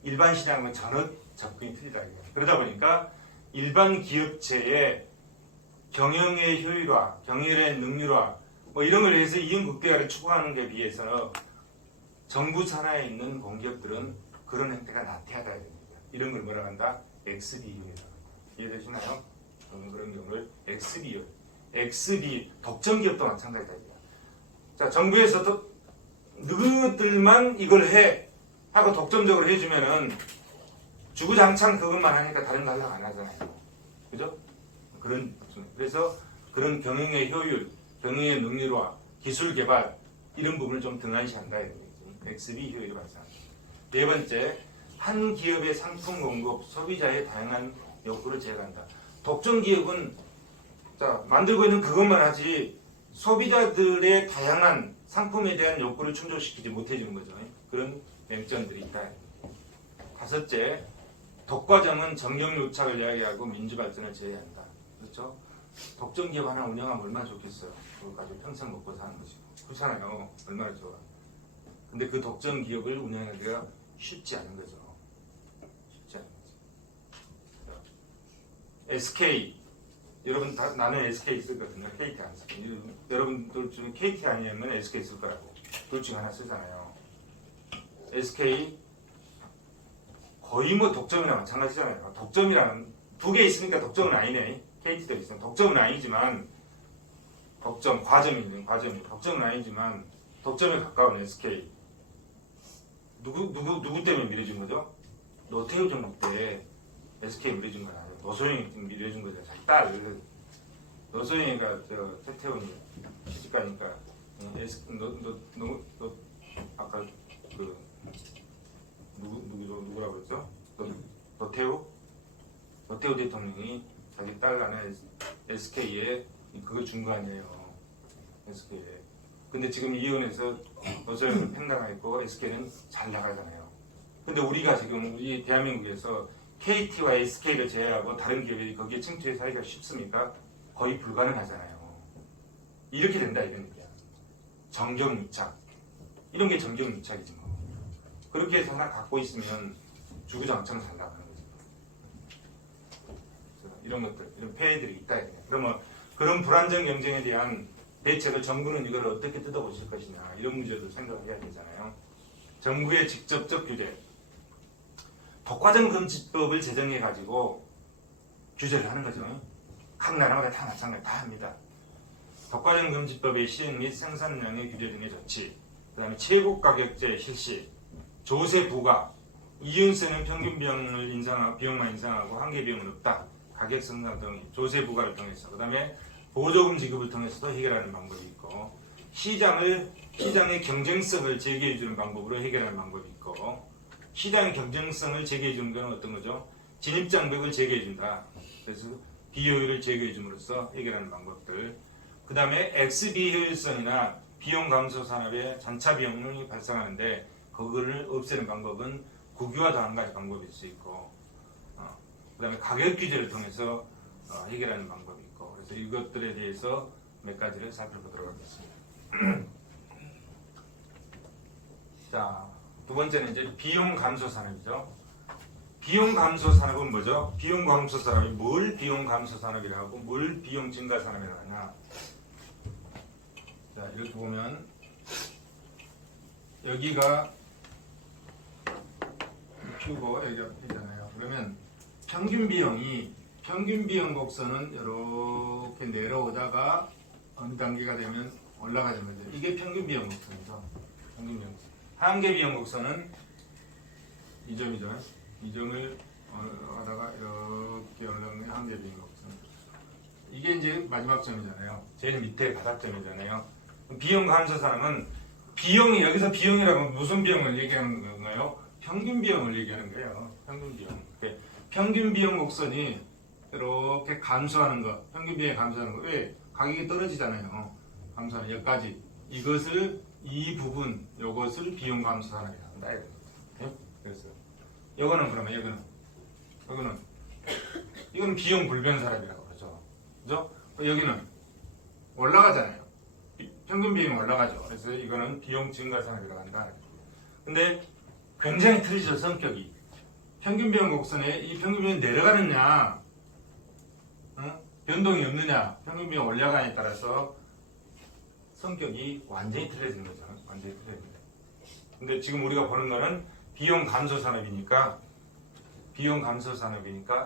일반 시장은 전혀 접근이 틀리다. 그러다 보니까 일반 기업체의 경영의 효율화, 경영의 능률화 뭐 이런 걸 위해서 이윤 극대화를 추구하는 게 비해서 정부 산하에 있는 공기업들은 그런 행태가 나태하다. 이런 걸 뭐라 한다? XB효율이라고. 이해되시나요? 그런 경우를 XB효율. XB 독점 기업도 마찬가지다. 자, 정부에서도 너희들만 이걸 해 하고 독점적으로 해주면은 주구장창 그것만 하니까 다른 거 하려고 안 하잖아요. 그죠? 그래서 그런 경영의 효율, 경영의 능률화, 기술 개발 이런 부분을 좀 등한시한다. XB 효율이 발생합니다. 네 번째, 한 기업의 상품 공급, 소비자의 다양한 욕구를 제어한다. 독점 기업은 자, 만들고 있는 그것만 하지 소비자들의 다양한 상품에 대한 욕구를 충족시키지 못해주는 거죠. 그런 맹점들이 있다. 다섯째, 독과점은 정경유착을 이야기하고 민주발전을 제외한다. 그렇죠? 독점 기업 하나 운영하면 얼마나 좋겠어요. 그거 가지고 평생 먹고 사는 것이고. 그렇잖아요. 얼마나 좋아. 근데 그 독점 기업을 운영하기가 쉽지 않은 거죠. 쉽지 않은 거죠. SK 여러분 다 나는 SK 쓰거든요. KT 안 쓰거든요. 여러분들 중에 KT 아니면 SK 쓸 거라고. 둘 중 하나 쓰잖아요. SK 거의 뭐 독점이나 마찬가지잖아요. 독점이라는 두 개 있으니까 독점은 아니네. KT도 있으면 독점은 아니지만 독점 과점이네. 독점은 아니지만 독점에 가까운 SK 누구 때문에 밀어준 거죠? 노태우 정부 때 SK 밀어준 건 아니에요. 노소영이 밀어준 거죠. 자기 딸 노소영이가 태태원이 시집가니까 너 아까 그 누구라고 그랬죠? 노태우 대통령이 자기 딸 안에 SK에 그걸 준 거 아니에요. SK에. 근데 지금 이혼해서 노소영은 팽당했고 SK는 잘 나가잖아요. 근데 우리가 지금 우리 대한민국에서 KT와 SK를 제외하고 다른 기업이 거기에 침투해서 하기가 쉽습니까? 거의 불가능하잖아요. 이렇게 된다 이거니까. 정경유착. 이런 게 정경유착이지 뭐. 그렇게 해서 하나 갖고 있으면 주구장창 잘 나가는 거죠. 이런 것들, 이런 폐해들이 있다. 그러면 그런 불안정 경쟁에 대한 대책을 정부는 이걸 어떻게 뜯어보실 것이냐 이런 문제도 생각을 해야 되잖아요. 정부의 직접적 규제, 독과점 금지법을 제정해 가지고 규제를 하는 거죠. 각 나라마다 다 마찬가지 다 합니다. 독과점 금지법의 시행 및 생산량의 규제 등의 조치, 그다음에 최고 가격제 실시, 조세 부과, 이윤세는 평균 비용을 비용만 인상하고 한계 비용은 없다. 가격 상승 등 조세 부과를 통해서 그다음에 보조금 지급을 통해서도 해결하는 방법이 있고 시장의 경쟁성을 제기해주는 방법으로 해결하는 방법이 있고 시장의 경쟁성을 제기해주는 건 어떤 거죠? 진입장벽을 제기해준다. 그래서 비효율을 제거해줌으로써 해결하는 방법들 그 다음에 XB 효율성이나 비용 감소 산업의 잔차 비용이 발생하는데 그거를 없애는 방법은 국유화도 한 가지 방법일 수 있고 그 다음에 가격 규제를 통해서 해결하는 방법이 있고 그래서 이것들에 대해서 몇 가지를 살펴보도록 하겠습니다. 자, 두 번째는 이제 비용 감소 산업이죠. 비용 감소 산업은 뭐죠? 비용 감소 산업이 뭘 비용 감소 산업이라고 하고 뭘 비용 증가 산업이라고 하냐? 자, 이렇게 보면 여기가 Q고 여기가 P잖아요. 그러면 평균 비용 곡선은 이렇게 내려오다가 어느 단계가 되면 올라가는 거죠. 이게 평균 비용 곡선이죠. 평균 비용 곡선. 한계 비용 곡선은 이 점이죠. 이 점을 하다가 이렇게 올라가는 게 한계 비용 곡선. 이게 이제 마지막 점이잖아요. 제일 밑에 바닥점이잖아요. 비용 감소 산업은 비용이 여기서 비용이라고 하면 무슨 비용을 얘기하는 건가요? 평균 비용을 얘기하는 거예요. 평균 비용. 평균 비용 곡선이 이렇게 감소하는 거, 평균 비용이 감소하는 거. 왜? 가격이 떨어지잖아요. 감소하는 여기까지. 이 부분, 요것을 비용 감소 산업이라고 한다. 그래서 요거는 그러면 이거는 비용 불변 산업이라고 그러죠. 그죠? 여기는 올라가잖아요. 평균 비용이 올라가죠. 그래서 이거는 비용 증가 산업이라고 한다. 근데 굉장히 틀리죠, 성격이. 평균 비용 곡선에 이 평균 비용이 내려가느냐, 변동이 없느냐, 평균 비용 올라가냐에 따라서 성격이 완전히 틀려지는 거죠. 완전히 틀려집니다. 근데 지금 우리가 보는 거는 비용 감소 산업이니까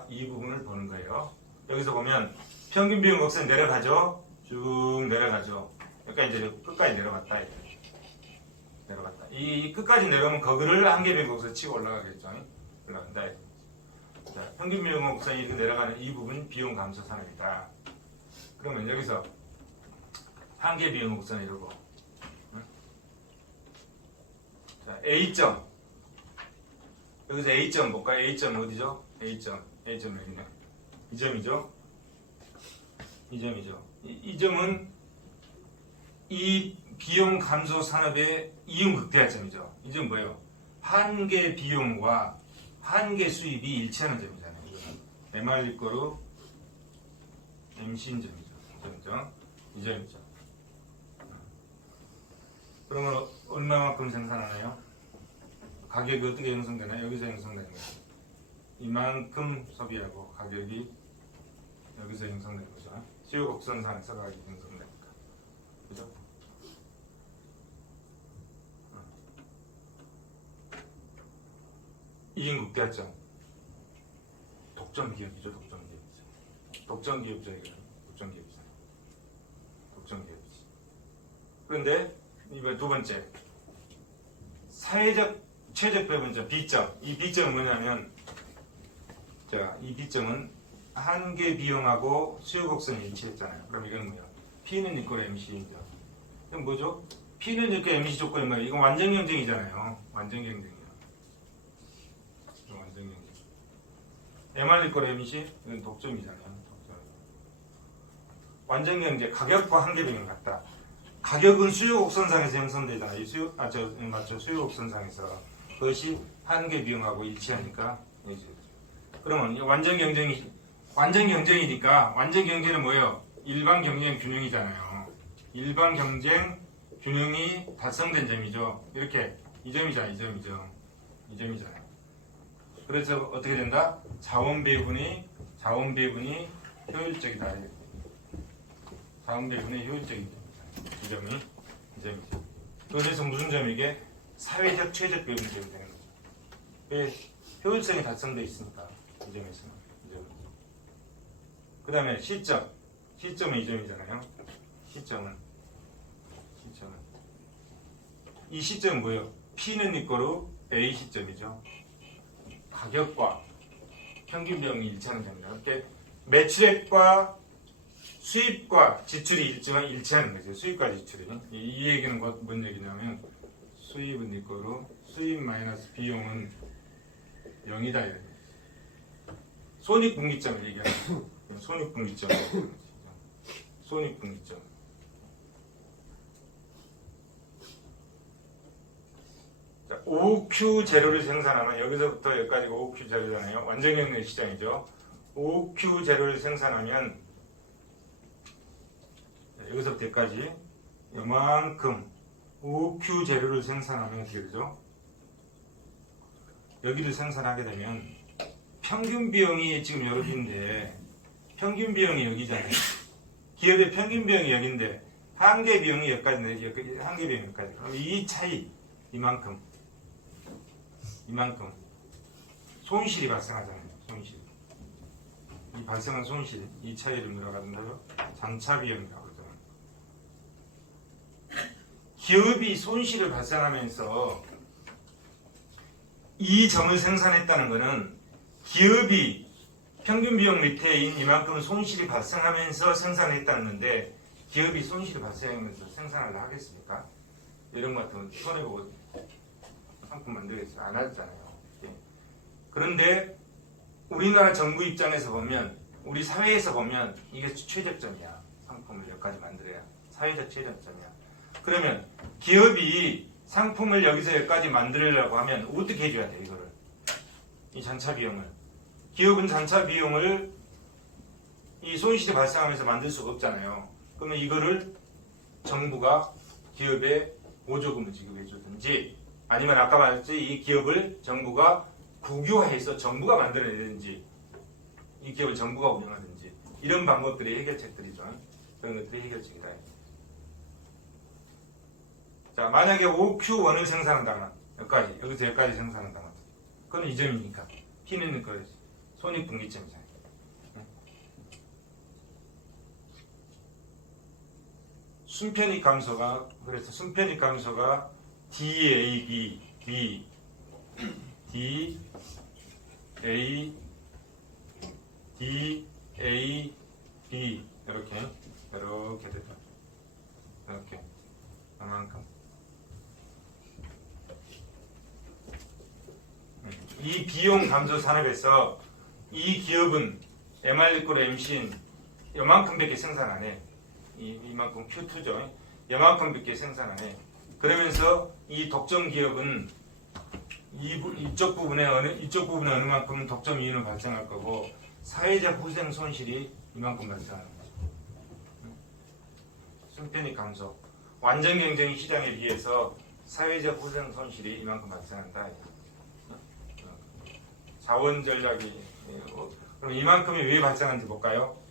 이 부분을 보는 거예요. 여기서 보면 평균 비용 곡선이 내려가죠. 쭉 내려가죠. 여기까지 이제 끝까지 내려갔다. 내려갔다. 이 끝까지 내려오면 거기를 한계 비용 곡선 치고 올라가겠죠. 올라간다. 자, 평균 비용 곡선이 이렇게 내려가는 이 부분 비용 감소 산업이다. 그러면 여기서 한계 비용 곡선을 이루고, 자, A점. 여기서 A점 볼까요? A점 어디죠? A점 여기 있네. 이 점이죠? 이 점은 이 비용 감소 산업의 이윤 극대화점이죠. 이 점 뭐예요? 한계 비용과 한계 수입이 일치하는 점이잖아요. 이거는 MR 거로 MC인 점이죠. 이 점이죠. 그러면 얼마만큼 생산하나요? 가격이 어떻게 형성되나요? 여기서 형성되는 거죠. 이만큼 소비하고 가격이 여기서 형성되는 거죠. 수요 곡선상에서 가격이 형성되니까. 그죠? 이익 극대화점. 독점 기업이죠. 독점 기업이죠. 그런데 이번 두 번째 사회적 최적 배분점 B점. 이 B점은 뭐냐면, 자, 이 B점은 한계 비용하고 수요 곡선이 일치했잖아요. 그럼 이건 뭐야? P는 이꼴 MC죠. 이건 뭐죠? P는 이렇게 MC 조건이 뭐예요? 이건 완전 경쟁이잖아요. 완전 경쟁이야. MR 이꼴 MC 이건 독점이잖아요. 완전 경쟁 가격과 한계 비용 같다. 가격은 수요 곡선상에서 형성되잖아요. 수요 곡선상에서 그것이 한계 비용하고 일치하니까. 그러면 완전 경쟁이니까 완전 경쟁은 뭐예요? 일반 경쟁 균형이잖아요. 일반 경쟁 균형이 달성된 점이죠. 이렇게 이 점이잖아요. 그래서 어떻게 된다? 자원 배분이 효율적이다. 자원 배분이 효율적이다. 이 점이죠. 그래서 무슨 점이게? 사회적 최적 배분이 되는 거죠. 왜? 효율성이 달성되어 있으니까. 이 점에서는. 그 다음에 시점은 이 점이잖아요. 시점은 이 시점은 뭐예요? P는 이꼬르 A 시점이죠. 가격과 평균 비용이 일치하는 점이다. 이렇게 매출액과 수입과 지출이 일치하는 거죠. 수입과 지출이. 이 얘기는 뭔 얘기냐면, 수입은 이꼬르 수입 마이너스 비용은 0이다. 손익분기점을 얘기하는 거죠. 손익분기점. 자, OQ 재료를 생산하면, 여기서부터 여기까지가 OQ 재료잖아요. 완전경쟁 시장이죠. OQ 재료를 생산하면 여기서부터 여기까지 이만큼 OQ 재료를 생산하면 어떻게 되죠? 여기를 생산하게 되면 평균 비용이 지금 여기인데 평균 비용이 여기잖아요. 기업의 평균 비용이 여기인데 한계 비용이 여기까지 한계 비용이 여기까지. 그럼 이 차이 이만큼 손실이 발생하잖아요. 손실. 이 발생한 손실 이 차이를 뭐라고 하는가요? 장차 비용이라고 그러잖아요. 기업이 손실을 발생하면서 이 점을 생산했다는 것은 기업이 평균 비용 밑에인 이만큼 손실이 발생하면서 생산했다는 건데 기업이 손실이 발생하면서 생산을 하겠습니까? 이런 것 같으면 손해보고 상품 만들겠어요? 안 하잖아요. 그런데 우리나라 정부 입장에서 보면 우리 사회에서 보면 이게 최적점이야. 상품을 여기까지 만들어야 사회적 최적점이야. 그러면 기업이 상품을 여기서 여기까지 만들려고 하면 어떻게 해줘야 돼 이거를? 이 전차 비용을. 기업은 전차 비용을 이 손실이 발생하면서 만들 수가 없잖아요. 그러면 이거를 정부가 기업에 보조금을 지급해 주든지 아니면 아까 말했지 이 기업을 정부가 국유화해서 정부가 만들어내든지 이 기업을 정부가 운영하든지 이런 방법들이 해결책들이죠. 그런 것들이 해결책이다. 자, 만약에 OQ1을 생산한다면 여기까지, 여기서 여기까지 생산한다면 그건 이 점이니까 P는 그 손익분기점이잖아요. 순편익 감소가 그래서 순편익 감소가 DAB, B, D, A, D, A, B 이렇게 됐다. 이렇게 이만큼. 이 비용 감소 산업에서 이 기업은 MR-리콜 MC인 요만큼밖에 생산 안 해. 이만큼 Q2죠. 요만큼밖에 생산 안 해. 그러면서 이 독점 기업은 이쪽 부분에 어느 만큼 독점 이윤을 발생할 거고 사회적 후생 손실이 이만큼 발생하는 거죠. 순편익 감소. 완전 경쟁 시장에 비해서 사회적 후생 손실이 이만큼 발생한다. 자원 전략이 그럼 이만큼이 왜 발생하는지 볼까요?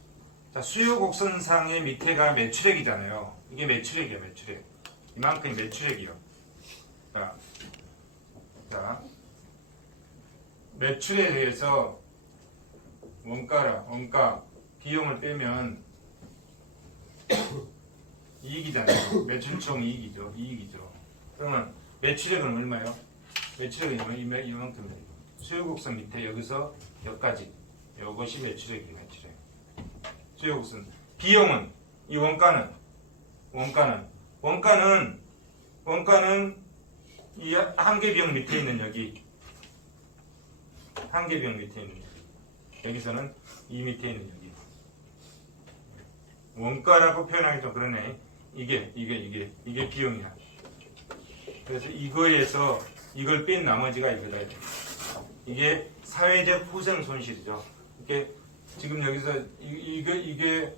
자, 수요 곡선상의 밑에가 매출액이잖아요. 이게 매출액이야, 매출액. 이만큼이 매출액이요. 자, 매출에 대해서 원가, 비용을 빼면 이익이잖아요. 매출총 이익이죠. 그러면 매출액은 얼마예요? 매출액은 이만큼이에요. 수요곡선 밑에 여기서 여기까지 이것이 매출액이에요. 매출액. 수요곡선. 비용은 이 원가는 이 한계 비용 밑에 있는 여기 한계 비용 밑에 있는 여기서는 이 밑에 있는 여기 원가라고 표현하기 좀 그러네. 이게 비용이야. 그래서 이거에서 이걸 뺀 나머지가 이거다. 이게 사회적 후생 손실이죠. 이게 지금 여기서 이게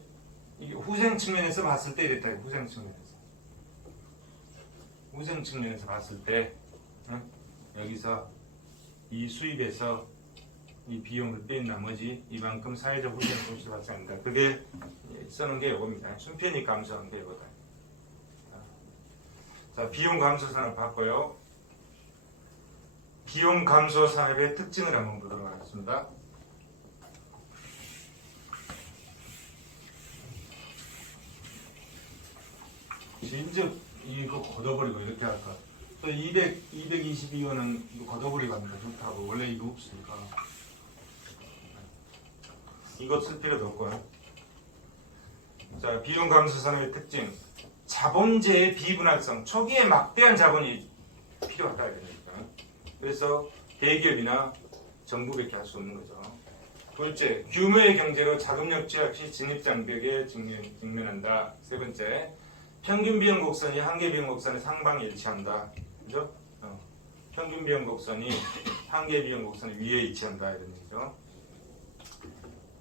후생 측면에서 봤을 때 이랬다. 후생 측면에서 봤을 때 여기서 이 수입에서 이 비용을 뺀 나머지 이만큼 사회적 후생 손실이 발생합니다. 그게 쓰는 게 이겁니다. 순편익 감소하는 게 이거다. 자, 비용 감소 산업 봤고요. 비용 감소 산업의 특징을 한번 보도록 하겠습니다. 진즉 이거 걷어버리고 이렇게 할까? 또 222원은 이거 걷어버리고 하는 게 좋다고. 원래 이거 없으니까. 이거 쓸 필요도 없고요. 자, 비용 감소 산업의 특징. 자본재의 비분할성. 초기에 막대한 자본이 필요하다. 그래서 대기업이나 정부밖에 할 수 없는 거죠. 둘째, 규모의 경제로 자금력 취약 시 진입장벽에 직면한다. 세 번째, 평균 비용 곡선이 한계 비용 곡선의 상방에 일치한다. 그죠? 평균 비용 곡선이 한계 비용 곡선의 위에 위치한다. 이런 얘기죠.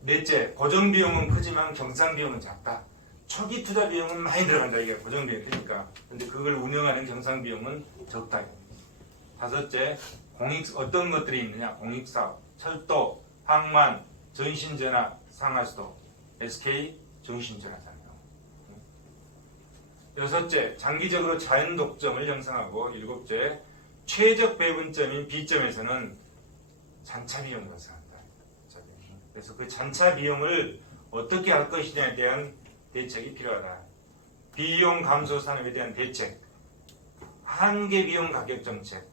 넷째, 고정 비용은 크지만 경상 비용은 작다. 초기 투자 비용은 많이 들어간다. 이게 고정 비용이 크니까. 근데 그걸 운영하는 경상 비용은 적다. 다섯째, 어떤 것들이 있느냐? 공익사업, 철도, 항만, 전신전압 상하수도, SK 정신전압상이에요. 여섯째, 장기적으로 자연 독점을 형성하고 일곱째, 최적 배분점인 B점에서는 잔차 비용을 발생한다. 그래서 그 잔차 비용을 어떻게 할 것이냐에 대한 대책이 필요하다. 비용 감소 산업에 대한 대책, 한계 비용 가격 정책,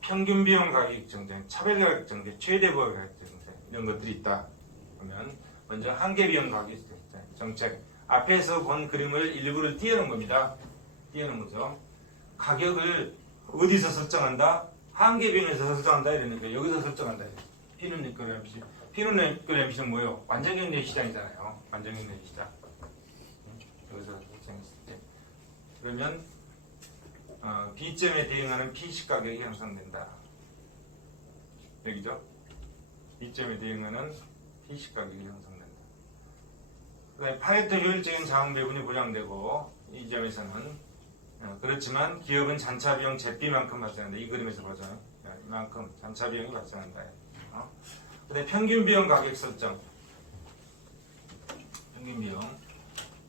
평균 비용 가격 정책, 차별 가격 정책, 최대 부가 가격 정책 이런 것들이 있다. 그러면 먼저 한계 비용 가격 정책. 앞에서 본 그림을 일부를 띄워놓은 겁니다. 띄워놓은 거죠. 가격을 어디서 설정한다? 한계 비용에서 설정한다 이러니까 여기서 설정한다. 피눈니꺼리 MBC. 피눈니꺼리 MBC는 뭐예요? 완전경제 시장이잖아요. 완전경제 시장. 여기서 설정했을 때. 그러면 B점에 대응하는 P식 가격이 형성된다. 여기죠? B점에 대응하는 P식 가격이 형성된다. 그다음에 파레토 효율적인 자원 배분이 보장되고 이 점에서는 그렇지만 기업은 잔차 비용 제비만큼 발생한다. 이 그림에서 보죠. 이만큼 잔차 비용이 발생한다. 그다음에 평균 비용 가격 설정. 평균 비용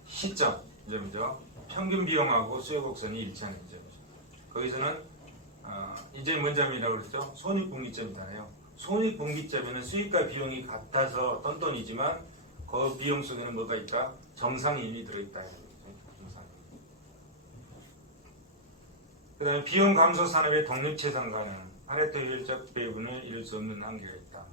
시점 이 점이죠. 평균 비용하고 수요 곡선이 일치하는 이 점이죠. 거기서는 이 점이 뭔 점이라고 그랬죠? 손익분기점이잖아요. 손익분기점에는 수익과 비용이 같아서 똔똔이지만 그 비용 속에는 뭐가 있다? 정상인이 들어있다. 그 다음에 비용 감소 산업의 독립채상 가능, 파레토 효율적 배분을 이룰 수 없는 한계가 있다.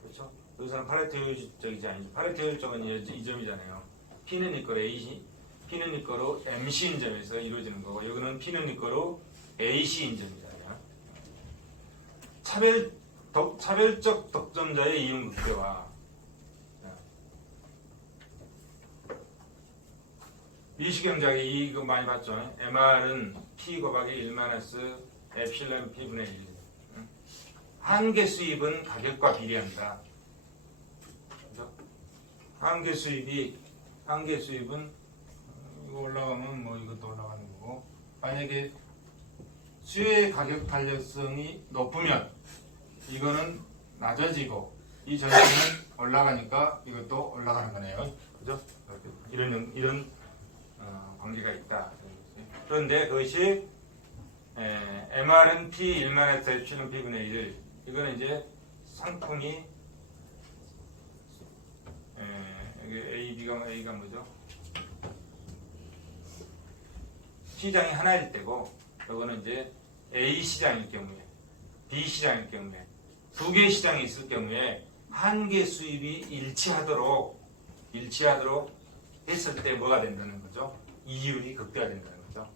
그렇죠? 여기서는 파레토 효율적이지 아니죠. 파레토 효율적은 이 점이잖아요. P는 이거로 AC, P는 이거로 MC인 점에서 이루어지는 거고, 여기는 P는 이거로 AC인 점이잖아요. 차별적 독점자의 이윤 극대화. 미시경제학이 이거 많이 봤죠. MR은 P 곱하기 1 마이너스 에필론 P분의 1. 한계 수입은 가격과 비례한다. 그렇죠? 한계 수입은 이거 올라가면 뭐 이것도 올라가는 거고, 만약에 수요의 가격 탄력성이 높으면 이거는 낮아지고 이 전체는 올라가니까 이것도 올라가는 거네요. 그죠? 이런 관계가 있다. 그런데 그것이 MR은 P 1만에서 F는 P분의 1. 이거는 이제 상품이 여기 A가 뭐죠? 시장이 하나일 때고, 이거는 이제 A 시장일 경우에, B 시장일 경우에, 두 개 시장이 있을 경우에 한 개 수입이 일치하도록 했을 때 뭐가 된다는 거죠? 이윤이 극대화된다는 거죠.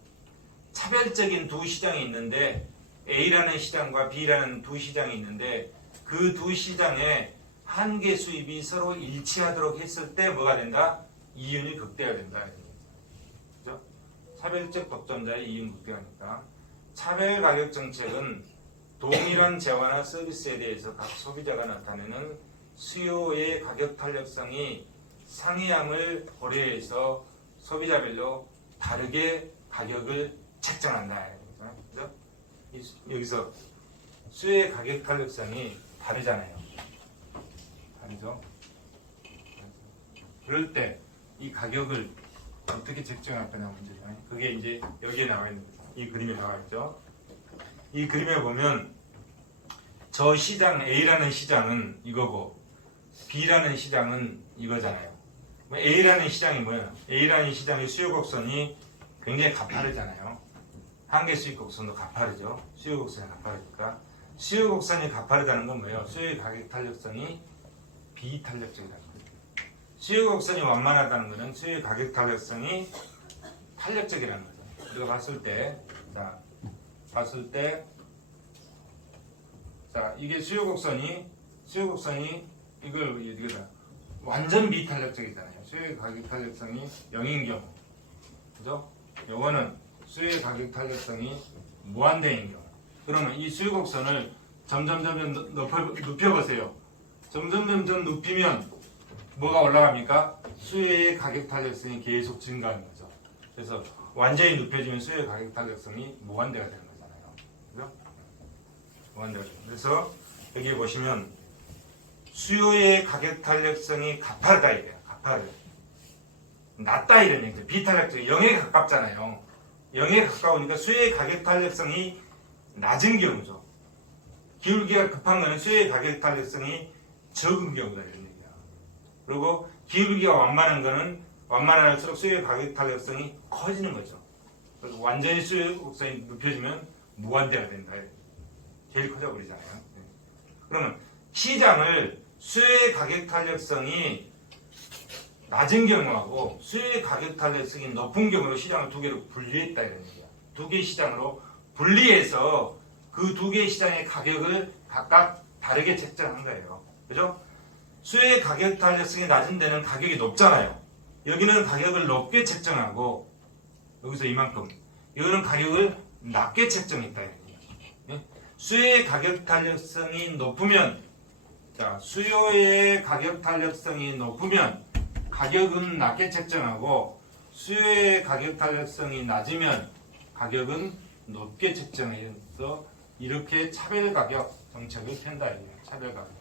차별적인 두 시장이 있는데 A라는 시장과 B라는 두 시장이 있는데 그 두 시장의 한 개 수입이 서로 일치하도록 했을 때 뭐가 된다? 이윤이 극대화된다. 그죠? 차별적 독점자의 이윤 극대화니까. 차별 가격 정책은 동일한 재화나 서비스에 대해서 각 소비자가 나타내는 수요의 가격 탄력성이 상이함을 고려해서 소비자별로 다르게 가격을 책정한다. 그죠? 여기서 수요의 가격 탄력성이 다르잖아요. 다르죠? 그럴 때 이 가격을 어떻게 책정할 거냐 문제잖아요. 그게 이제 여기에 나와 있는 거죠. 이 그림에 나와 있죠. 이 그림에 보면 저 시장 A라는 시장은 이거고 B라는 시장은 이거잖아요. A라는 시장이 뭐예요? A라는 시장의 수요 곡선이 굉장히 가파르잖아요. 한계 수익 곡선도 가파르죠. 수요 곡선이 가파르니까. 수요 곡선이 가파르다는 건 뭐예요? 수요의 가격 탄력성이 비탄력적이라는 거예요. 수요 곡선이 완만하다는 것은 수요의 가격 탄력성이 탄력적이라는 거죠. 우리가 봤을 때, 이게 수요 곡선이 이걸 이거다. 완전 비탄력적이잖아요. 수요의 가격 탄력성이 0인 경우. 그죠? 요거는 수요의 가격 탄력성이 무한대인 경우. 그러면 이 수요 곡선을 점점 눕혀보세요. 점점 눕히면 뭐가 올라갑니까? 수요의 가격 탄력성이 계속 증가하는 거죠. 그래서 완전히 눕혀지면 수요의 가격 탄력성이 무한대가 되는 거잖아요. 그죠? 무한대가 되는 거죠. 그래서 여기 보시면 수요의 가격 탄력성이 가파르다 이래요. 가파르. 낮다 이런 얘기죠. 비탄력성 0에 가깝잖아요. 0에 가까우니까 수요의 가격 탄력성이 낮은 경우죠. 기울기가 급한 거는 수요의 가격 탄력성이 적은 경우다 이런 얘기야. 그리고 기울기가 완만한 거는 완만할수록 수요의 가격 탄력성이 커지는 거죠. 그래서 완전히 수요의 곡선이 높여지면 무한대가 된다. 제일 커져 버리잖아요. 그러면 시장을 수요의 가격 탄력성이 낮은 경우하고 수요의 가격 탄력성이 높은 경우로 시장을 두 개로 분리했다 이런 얘기야. 두 개의 시장으로 분리해서 그 두 개의 시장의 가격을 각각 다르게 책정한 거예요. 그죠? 수요의 가격 탄력성이 낮은 데는 가격이 높잖아요. 여기는 가격을 높게 책정하고 여기서 이만큼 이거는 가격을 낮게 책정했다. 수요의 가격 탄력성이 높으면 자 수요의 가격 탄력성이 높으면 가격은 낮게 책정하고 수요의 가격 탄력성이 낮으면 가격은 높게 책정해서 이렇게 차별가격 정책을 편다. 차별가격.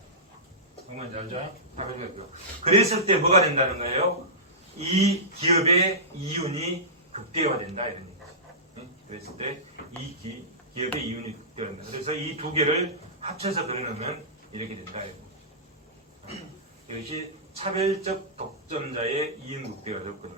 정말 잘 알죠? 차별가격. 그랬을 때 뭐가 된다는 거예요? 이 기업의 이윤이 극대화된다 이런 얘기죠. 그랬을 때 이 기업의 이윤이 극대화된다. 그래서 이 두 개를 합쳐서 그려놓으면 이렇게 된다 이런 얘기죠. 이것이 차별적 독점자의 이윤 극대화 조건.